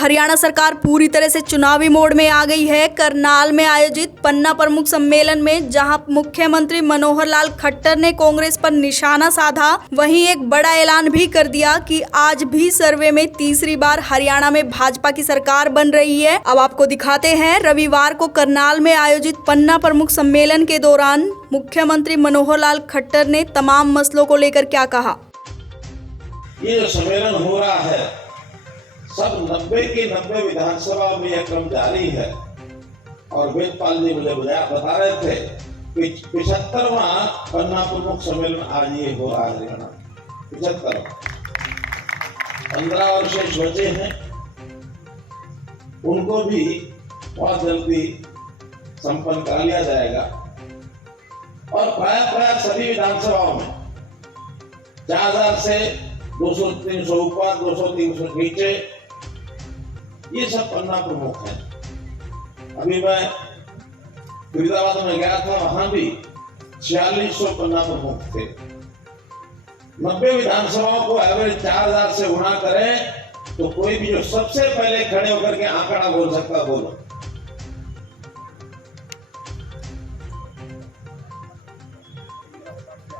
हरियाणा सरकार पूरी तरह से चुनावी मोड में आ गई है। करनाल में आयोजित पन्ना प्रमुख सम्मेलन में जहां मुख्यमंत्री मनोहर लाल खट्टर ने कांग्रेस पर निशाना साधा, वहीं एक बड़ा ऐलान भी कर दिया कि आज भी सर्वे में तीसरी बार हरियाणा में भाजपा की सरकार बन रही है। अब आपको दिखाते हैं रविवार को करनाल में आयोजित पन्ना प्रमुख सम्मेलन के दौरान मुख्यमंत्री मनोहर लाल खट्टर ने तमाम मसलों को लेकर क्या कहा। ये जो सम्मेलन हो रहा है सब 90 की 90 विधानसभा में यह क्रम जारी है। और वेदपाल जी मुझे बता रहे थे कि 75वां पन्ना प्रमुख सम्मेलन आज ये हो रहा है हरियाणा। 75 15 और शेष बचे हैं, उनको भी बहुत जल्दी संपन्न करा लिया जाएगा। और प्राय सभी विधानसभाओं में 4000 से 200-300 ऊपर, 200-300 नीचे, ये सब पन्ना प्रमुख है। अभी मैं फरीदाबाद में गया था, वहां भी 4600 पन्ना प्रमुख थे। 90 विधानसभाओं को एवरेज 4000 से गुणा करें तो कोई भी जो सबसे पहले खड़े होकर के आंकड़ा बोल सकता बोलो।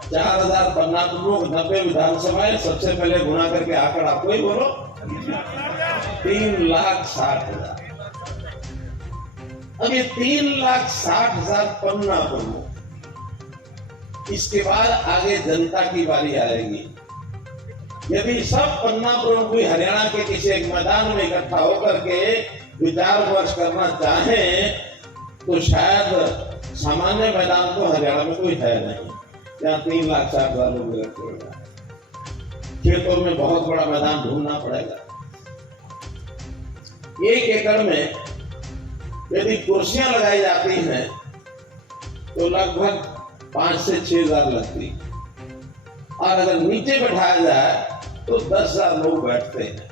चार 4000 पन्ना प्रमुख, 90 विधानसभाएं, सबसे पहले गुणा करके आंकड़ा कोई बोलो। 3,60,000। अब ये 3,60,000 पन्ना प्रमुख, इसके बाद आगे जनता की बारी आएगी। यदि सब पन्ना प्रमुख भी हरियाणा के किसी एक मैदान में इकट्ठा होकर के विचार विमर्श करना चाहें तो शायद सामान्य मैदान तो हरियाणा में कोई है नहीं, जहाँ 3,60,000 लोग इकट्ठे हो जाए। खेतों में बहुत बड़ा मैदान ढूंढना पड़ेगा। 1 एकड़ में यदि कुर्सियां लगाई जाती हैं तो लगभग 5 से 6,000 लगती, और अगर नीचे बैठाया जाए तो 10,000 लोग बैठते हैं।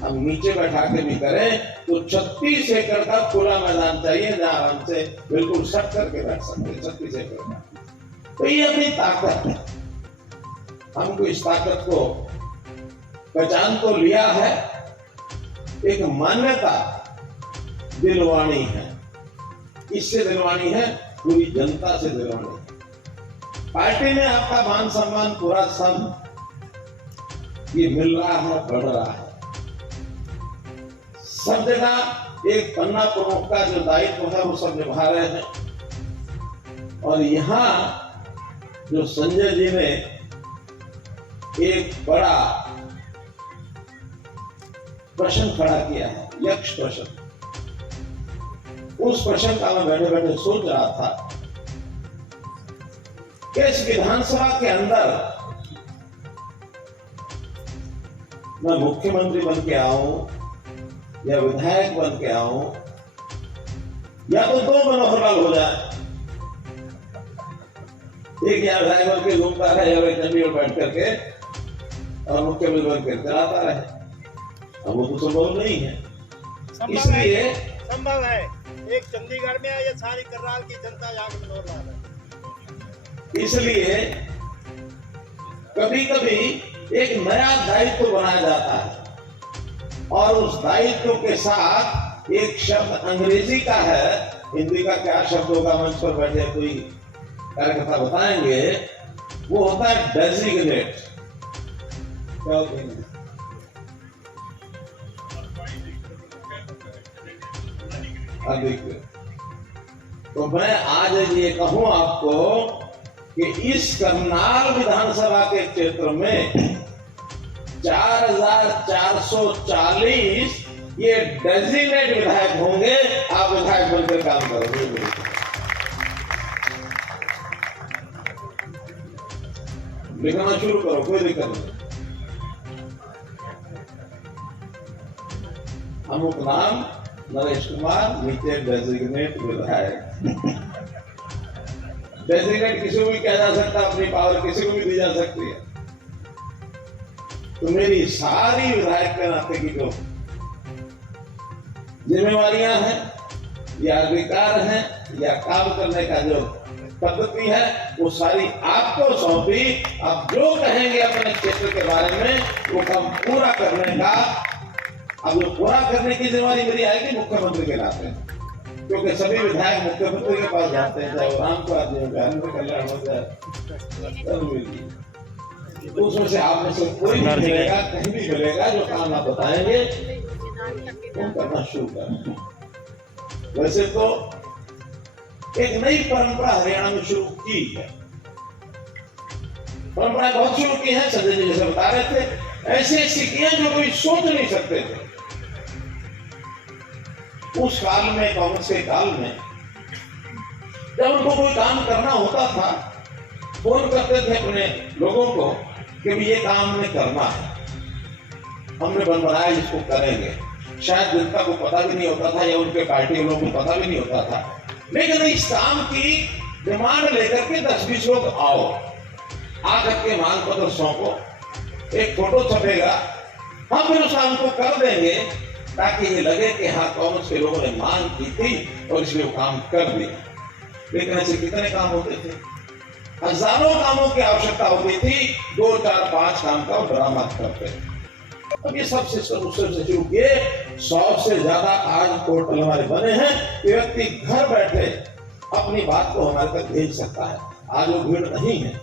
हम नीचे बैठा के भी करें तो 36 एकड़ का खुला मैदान चाहिए, जहां आराम से बिल्कुल सट करके बैठ सकते। 36 एकड़ का, तो ये अपनी ताकत है। हमको इस ताकत को पहचान तो लिया है, एक मान्यता दिलवानी है। इससे दिलवानी है, पूरी जनता से दिलवानी है। पार्टी ने आपका मान सम्मान पूरा सब ये मिल रहा है, बढ़ रहा है। सब जगह एक पन्ना प्रमुख का जो दायित्व है वो सब निभा रहे हैं। और यहां जो संजय जी ने एक बड़ा प्रश्न खड़ा किया है, यक्ष प्रश्न, उस प्रश्न का मैं बैठे बैठे सोच रहा था कि इस विधानसभा के अंदर मैं मुख्यमंत्री बन के आऊं या विधायक बन के आऊं, या तो 2 मनोहर लाल हो जाए, एक यहाँ विधायक बन के घूमता रहे और एक चंडीगढ़ बैठ करके और मुख्यमंत्री बन के चलाता रहे। अब वो तो संभव नहीं है, इसलिए संभव है। एक चंडीगढ़ में है, ये सारी करनाल की जनता यहाँ पे मनोहर लाल है। इसलिए कभी कभी एक नया दायित्व बनाया जाता है, और उस दायित्व के साथ एक शब्द अंग्रेजी का है, हिंदी का क्या शब्द होगा मंच पर बैठे कोई कार्यकर्ता बताएंगे, वो होता है डेजिग्नेट। क्या होता है? तो मैं आज ये कहूं आपको कि इस करनाल विधानसभा के क्षेत्र में 4,440 ये डेजिग्नेट विधायक होंगे। आप विधायक बनकर काम करोगे। लिखना शुरू करो, कोई दिक्कत नहीं। अमुक नाम नरेश कुमार, नीचे डेजिग्नेट विधायक। डेजिग्नेट किसी को भी किया जा सकता, अपनी पावर किसी को भी दी जा सकती है। तो मेरी सारी विधायक के नाते की जो जिम्मेवारियां हैं या अधिकार हैं या काम करने का जो पद्धति है, वो सारी आपको सौंपी। आप जो कहेंगे अपने क्षेत्र के बारे में वो काम पूरा करने का अब जो पूरा करने की जिम्मेदारी मेरी आएगी मुख्यमंत्री के नाते, क्योंकि सभी विधायक मुख्यमंत्री के पास जाते हैं, चाहे वो रामपुर हो चाहे अन्य कल्याण हो जाए, तो उसमें से आप में से कोई भी मिलेगा, कहीं भी मिलेगा जो काम आप बताएंगे वो करना शुरू करें। वैसे तो एक नई परंपरा हरियाणा में शुरू की है, परंपरा बहुत शुरू की है। संजय जी जैसे बता रहे थे, ऐसी ऐसी किए जो कोई सोच नहीं सकते थे उस काल में, कांग्रेस के काल में। जब उनको कोई काम करना होता था, फोन करते थे अपने लोगों को कि ये काम हमने करना है, हमने बन बनाया, इसको करेंगे। शायद जनता को पता भी नहीं होता था या उनके पार्टी लोगों को पता भी नहीं होता था, लेकिन इस काम की डिमांड लेकर के 10-20 लोग आओ, आकर के मांग पत्र सौंपो, एक फोटो छपेगा, हम फिर उस काम को कर देंगे ताकि ये लगे कि हाँ कांग्रेस के लोगों ने मांग की थी और इसलिए वो काम कर दिया। लेकिन ऐसे कितने काम होते थे, हजारों कामों की आवश्यकता होती थी, 2, 4, 5 काम का बरामद करते। अब ये सब सिस्टम उससे शुरू किए, 100 से ज्यादा आज पोर्टल हमारे बने हैं कि व्यक्ति घर बैठे अपनी बात को हमारे तक भेज सकता है। आज वो भीड़ नहीं है।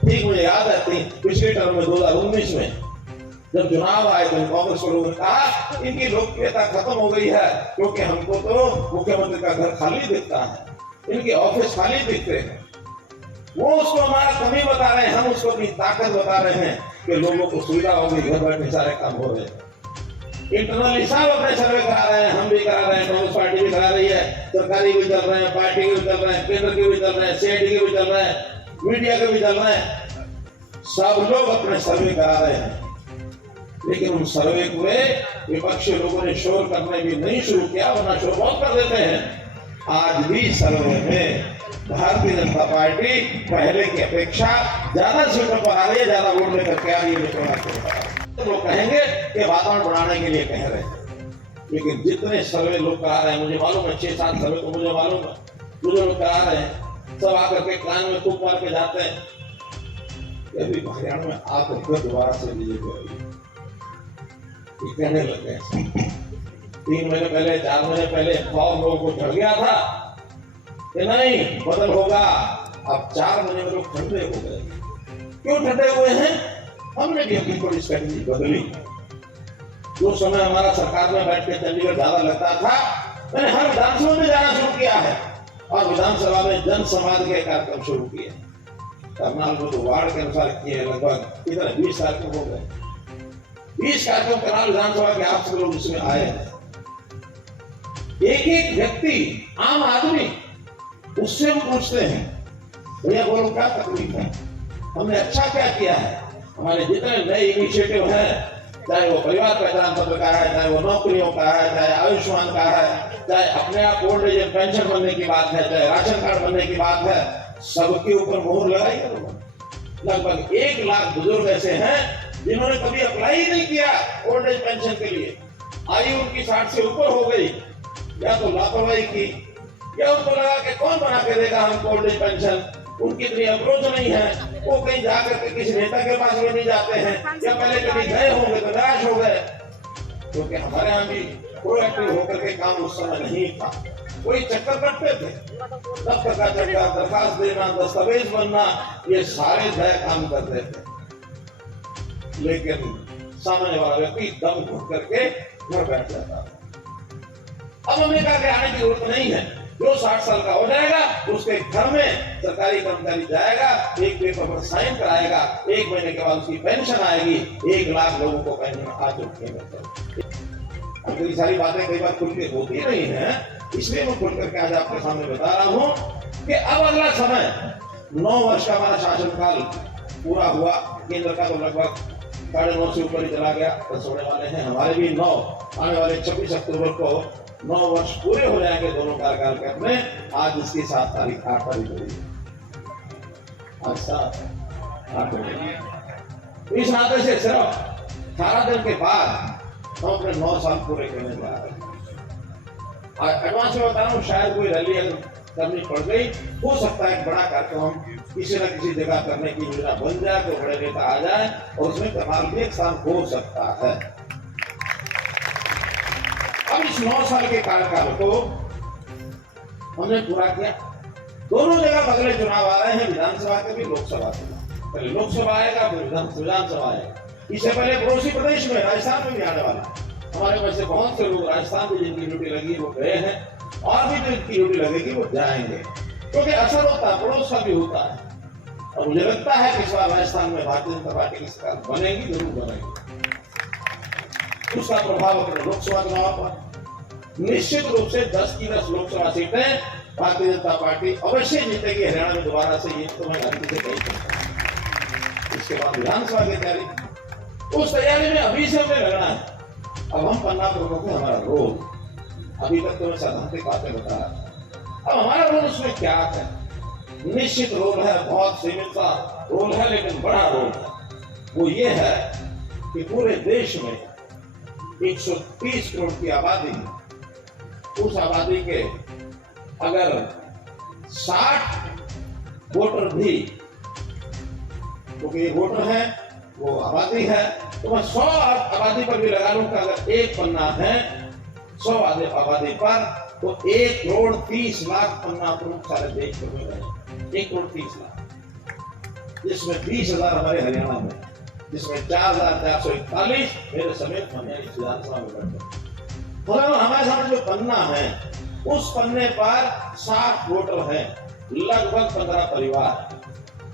ठीक मुझे याद है पिछले टर्म में 2019 में जब चुनाव आए तो कांग्रेस के लोगों ने कहा इनकी लोकप्रियता खत्म हो गई है, क्योंकि हमको तो मुख्यमंत्री का घर खाली दिखता है, इनके ऑफिस खाली दिखते हैं। वो उसको हमारा कमी बता रहे हैं, हम उसको अपनी ताकत बता रहे हैं कि लोगों को सुविधा होगी, घर बैठे सारे काम हो रहे हैं। इंटरनली सब अपने सर्वे करा रहे हैं, हम भी करा रहे हैं, कांग्रेस पार्टी भी करा रही है, सरकारी भी चल रहे हैं, पार्टी के भी चल रहे हैं, केंद्र के भी चल रहे हैं, सीआईडी के भी चल रहे हैं, मीडिया के भी चल रहे हैं, सब लोग अपने सर्वे करा रहे हैं। लेकिन उन सर्वे पूरे विपक्षी लोगों ने शोर करने भी नहीं शुरू किया, वरना शोर बहुत कर देते हैं। आज भी सर्वे में भारतीय जनता पार्टी पहले की अपेक्षा ज्यादा सीटों पर आ रही है, ज्यादा वोट लेकर के आ रही है। तो लोग कहेंगे कि वातावरण बढ़ाने के लिए कह रहे हैं, लेकिन जितने सर्वे लोग करा रहे हैं, मुझे मालूम है 6-7 सर्वे तो मुझे मालूम है, मुझे लोग करा रहे हैं, सब आकर के कान में फूंक मार के जाते हैं। यदि हरियाणा में आकर दोबारा से बीजेपी आई, कहने लग गए 3 महीने पहले, 4 महीने पहले बहुत लोगों को चढ़ गया था कि नहीं बदल होगा। अब 4 महीने में लोग ठंडे हो गए। क्यों ठंडे हुए हैं? हमने भी अपनी थोड़ी स्ट्रेटजी बदली। जो समय हमारा सरकार में बैठ के चंडीगढ़ ज्यादा लगता था, मैंने हर विधानसभा में जाना शुरू किया है और विधानसभा में जन संवाद के कार्यक्रम शुरू किए। करनाल को तो वार्ड के अनुसार किए, लगभग इधर 20 कार्यक्रम हो गए। 20 कार्यक्रम करनाल विधानसभा के आप सब लोग इसमें आए हैं। एक एक व्यक्ति, आम आदमी, उससे हम पूछते हैं भैया बोलो क्या तकलीफ है, हमने अच्छा क्या किया है। हमारे जितने नए इनिशिएटिव हैं, चाहे वो परिवार पहचान पत्र का है, चाहे वो नौकरियों का है, चाहे आयुष्मान का है, चाहे अपने आप ओल्ड एज पेंशन बनने की बात है, चाहे राशन कार्ड बनने की बात है, सबके ऊपर मोहर लगाई है। लगभग 1 लाख बुजुर्ग ऐसे हैं जिन्होंने कभी अप्लाई ही नहीं किया ओल्ड एज पेंशन के लिए। आयु उनकी 60 से ऊपर हो गई, या तो लापरवाही की, या उनको लगा कि कौन बना के देगा हमको ओल्ड एज पेंशन। उनकी इतनी अप्रोच नहीं है, वो कहीं जाकर के किसी नेता के पास भी नहीं जाते हैं, या पहले कभी गए होंगे तो निराश हो गए। क्योंकि हमारे यहाँ भी प्रोएक्टिव होकर के काम उस समय नहीं था, कोई चक्कर कटते थे, दफ्तर का चक्कर, दरखास्त देना, दस्तावेज बनना, ये सारे तय काम करते थे। लेकिन सामने वाला व्यक्ति दम घुट करके घर बैठ जाता था। अब हमने कहा कि आने की जरूरत नहीं है, जो 60 साल का हो जाएगा उसके घर में सरकारी कर्मचारी जाएगा, एक पेपर पर साइन कराएगा, 1 महीने के बाद उसकी पेंशन आएगी। 1 लाख लोगों को पेंशन आ चुकी है। अब ये सारी बातें कई बार खुल के होती नहीं है, इसलिए मैं खुल करके आज आपके सामने बता रहा हूं कि अब अगला समय 9 वर्ष का हमारा शासनकाल पूरा हुआ। केंद्र का तो लगभग 9.5 से ऊपर ही चला गया, 10 होने वाले हैं, हमारे भी 9। आने वाले 26 अक्टूबर को 9 वर्ष पूरे हो जाएंगे दोनों कार्यकाल के अपने। आज इसकी 7 तारीख 8 तारीख हुई, आज 7-8 हो गई। इस नाते से सिर्फ 18 दिन के बाद हम अपने 9 साल पूरे करने जा रहे हैं। एडवांस में बता रहा हूँ, शायद कोई रैली अगर करनी पड़ गई, हो सकता है एक बड़ा कार्यक्रम हम किसी न किसी जगह करने की योजना बन जाए, तो बड़े नेता आ जाए और उसमें करनाल भी एक स्थान हो सकता है। अब इस 9 साल के कार्यकाल को हमने पूरा किया। दोनों जगह अगले चुनाव आ रहे हैं, विधानसभा के भी, लोकसभा के भी। पहले लोकसभा आएगा, फिर विधानसभा आएगा। इससे पहले पड़ोसी प्रदेश में, राजस्थान में भी आने वाला। हमारे में से बहुत से लोग राजस्थान में जिनकी ड्यूटी लगी वो गए हैं, और भी जिनकी ड्यूटी लगेगी वो जाएंगे, क्योंकि असर होता है, पड़ोस का भी होता है। और मुझे लगता है कि इस बार राजस्थान में भारतीय जनता पार्टी की सरकार बनेगी, जरूर बनेगी। उसका प्रभाव अपने लोकसभा चुनाव पर निश्चित रूप से 10 की 10 लोकसभा सीटें भारतीय जनता पार्टी अवश्य जीतेगी हरियाणा में दोबारा से, ये तो मैं गारंटी से कह सकता हूं। इसके बाद विधानसभा की तैयारी, उस तैयारी में अभी से हमें लगना है। अब हम पन्ना प्रमुख है, हमारा रोल, अभी तक तो मैं सैद्धांतिक बातें बता रहा था। अब हमारा रोल उसमें क्या है? निश्चित रोल है, बहुत सीमित सा रोल है, लेकिन बड़ा रोल है। वो ये है कि पूरे देश में 130 करोड़ की आबादी है। उस आबादी के अगर 60 वोटर भी, क्योंकि वोटर है वो आबादी है, तो मैं 100 आबादी पर भी लगा लूं कि अगर एक पन्ना है 100 आबादी पर, तो 1 करोड़ 30 लाख पन्ना प्रमुख सारे देश में गए। 1 करोड़ 30 लाख, जिसमें 20,000 हमारे हरियाणा में, जिसमें 4,441 मेरे समेत विधानसभा में बैठे। तो हमारे सामने जो पन्ना है, उस पन्ने पर 60 वोटर हैं, लगभग 15 परिवार।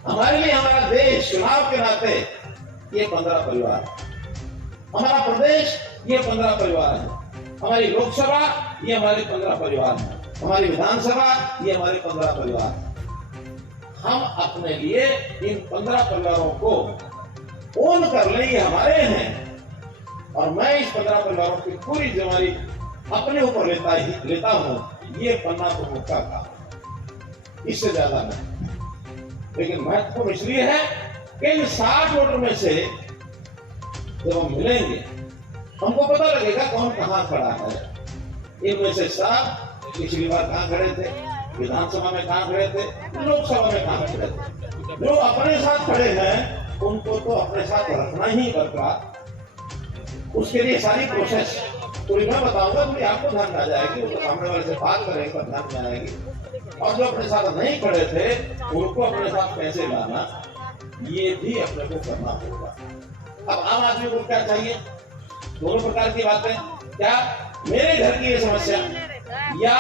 हमारे लिए हमारा देश चुनाव के नाते ये 15 परिवार, हमारा प्रदेश ये 15 परिवार है, हमारी लोकसभा ये हमारे 15 परिवार है, हमारी विधानसभा ये हमारे 15 परिवार है। हम अपने लिए इन 15 परिवारों को ओन कर ले, ये हमारे हैं, और मैं इस 15 परिवारों की पूरी जिम्मेदारी अपने ऊपर लेता हूं। ये पन्ना प्रमुख का काम, इससे ज्यादा नहीं। लेकिन महत्वपूर्ण इसलिए है कि इन 60 वोटर में से जब हम मिलेंगे, हमको पता लगेगा कौन कहां खड़ा है। इनमें से सब पिछली बार कहां खड़े थे, विधानसभा में कहां खड़े थे, लोकसभा में कहां खड़े थे। जो अपने साथ खड़े हैं उनको तो अपने साथ रखना ही बरकरार। उसके लिए सारी प्रोसेस पूरी मैं बताऊंगा, तो आपको ध्यान में आ जाएगी, वो तो सामने वाले से बात करेंगे, ध्यान में आएगी। और जो अपने साथ नहीं खड़े थे उनको अपने साथ कैसे लाना, ये भी अपने को करना होगा। अब आम आदमी को क्या चाहिए? दोनों प्रकार की बातें। क्या मेरे घर की ये समस्या या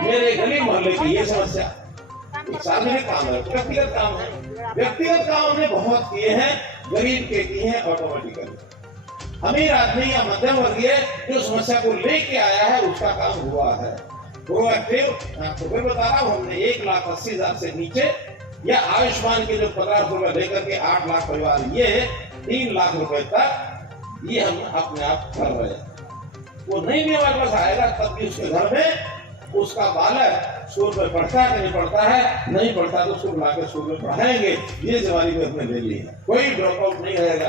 मेरे गली मोहल्ले की ये समस्या? सार्वजनिक काम है, व्यक्तिगत काम है। व्यक्तिगत काम हमने बहुत किए हैं, गरीब के किए हैं ऑटोमेटिकली। अमीर आदमी या मध्यम वर्गीय जो समस्या को लेके आया है उसका काम हुआ है प्रोएक्टिव। मैं आपको फिर बता रहा हूँ, हमने 1,80,000 से नीचे या आयुष्मान के जो 1500 रुपए लेकर के 8 लाख परिवार, ये 3 लाख रुपए तक ये हम अपने आप कर रहे हैं। वो नहीं भी हमारे पास आएगा तब भी उसके घर में उसका बालक स्कूल में पढ़ता है कि नहीं पढ़ता है, नहीं पढ़ता तो उसको बुला के स्कूल में पढ़ाएंगे। ये जिम्मेदारी भी हमने ले ली है, कोई ड्रॉप आउट नहीं रहेगा।